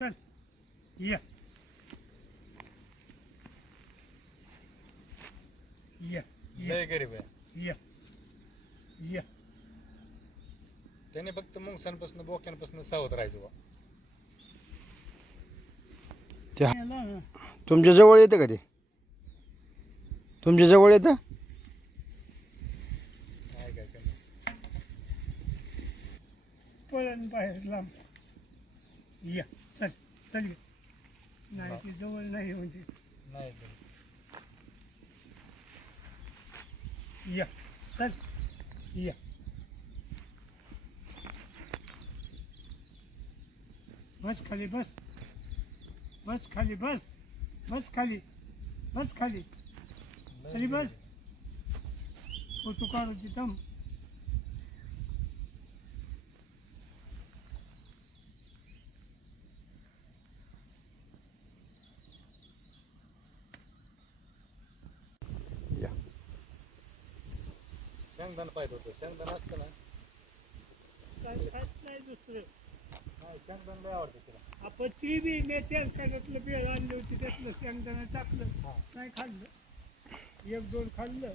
चल या. या या लय गरीब आहे. या या. त्याने फक्त मुंगसांपासून बोक्यांपासून सावध राहायचं बा याला ना. तुमच्या जवळ येतं का ते? तुमच्या जवळ येतं? काय काय काय पळण बाहेर लांब. या चल चल. नाही ते जवळ नाही म्हणजे. नाही. या चल. या. बस खाली बस. बस खाली बस. बस खाली. बस खाली. खाली बस. फोटो काढू तिथं. शेंगदाणा पाहिजे होतं. शेंगदाणा असतं ना. नाही दुसरं. नाही शेंगदाणा लय आवडतं तिला. आपण ती बी मी बेळ आणली होती त्यातलं शेंगदाणा टाकलं. नाही खाल्लं. एक दोन खाल्लं.